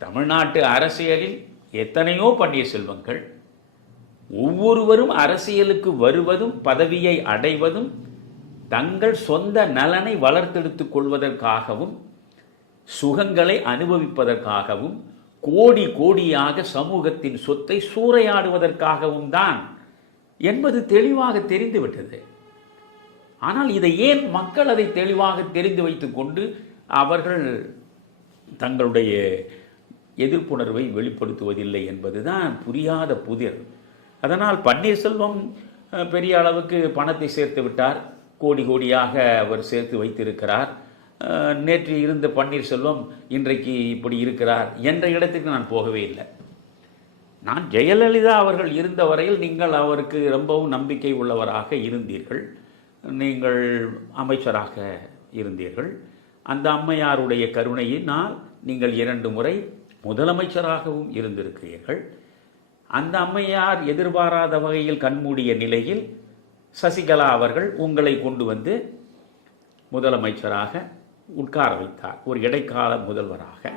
தமிழ்நாட்டு அரசியலில் எத்தனையோ பன்னீர்செல்வங்கள் ஒவ்வொருவரும் அரசியலுக்கு வருவதும் பதவியை அடைவதும் தங்கள் சொந்த நலனை வளர்த்தெடுத்துக் கொள்வதற்காகவும் சுகங்களை அனுபவிப்பதற்காகவும் கோடி கோடியாக சமூகத்தின் சொத்தை சூறையாடுவதற்காகவும் தான் என்பது தெளிவாக தெரிந்துவிட்டது. ஆனால் இதை ஏன் மக்கள் அதை தெளிவாக தெரிந்து வைத்துக்கொண்டு அவர்கள் தங்களுடைய எதிர்ப்புணர்வை வெளிப்படுத்துவதில்லை என்பதுதான் புரியாத புதிர். அதனால் பன்னீர்செல்வம் பெரிய அளவுக்கு பணத்தை சேர்த்து விட்டார். கோடி கோடியாக அவர் சேர்த்து வைத்திருக்கிறார். நேற்று இருந்த பன்னீர்செல்வம் இன்றைக்கு இப்படி இருக்கிறார் என்ற இடத்துக்கு நான் போகவே இல்லை. நான் ஜெயலலிதா அவர்கள் இருந்த வரையில் நீங்கள் அவருக்கு ரொம்பவும் நம்பிக்கை உள்ளவராக இருந்தீர்கள். நீங்கள் அமைச்சராக இருந்தீர்கள். அந்த அம்மையாருடைய கருணையினால் நீங்கள் இரண்டு முறை முதலமைச்சராகவும் இருந்திருக்கிறீர்கள். அந்த அம்மையார் எதிர்பாராத வகையில் கண்மூடிய நிலையில் சசிகலா அவர்கள் உங்களை கொண்டு வந்து முதலமைச்சராக உட்கார வைத்தார். ஒரு இடைக்கால முதல்வராக.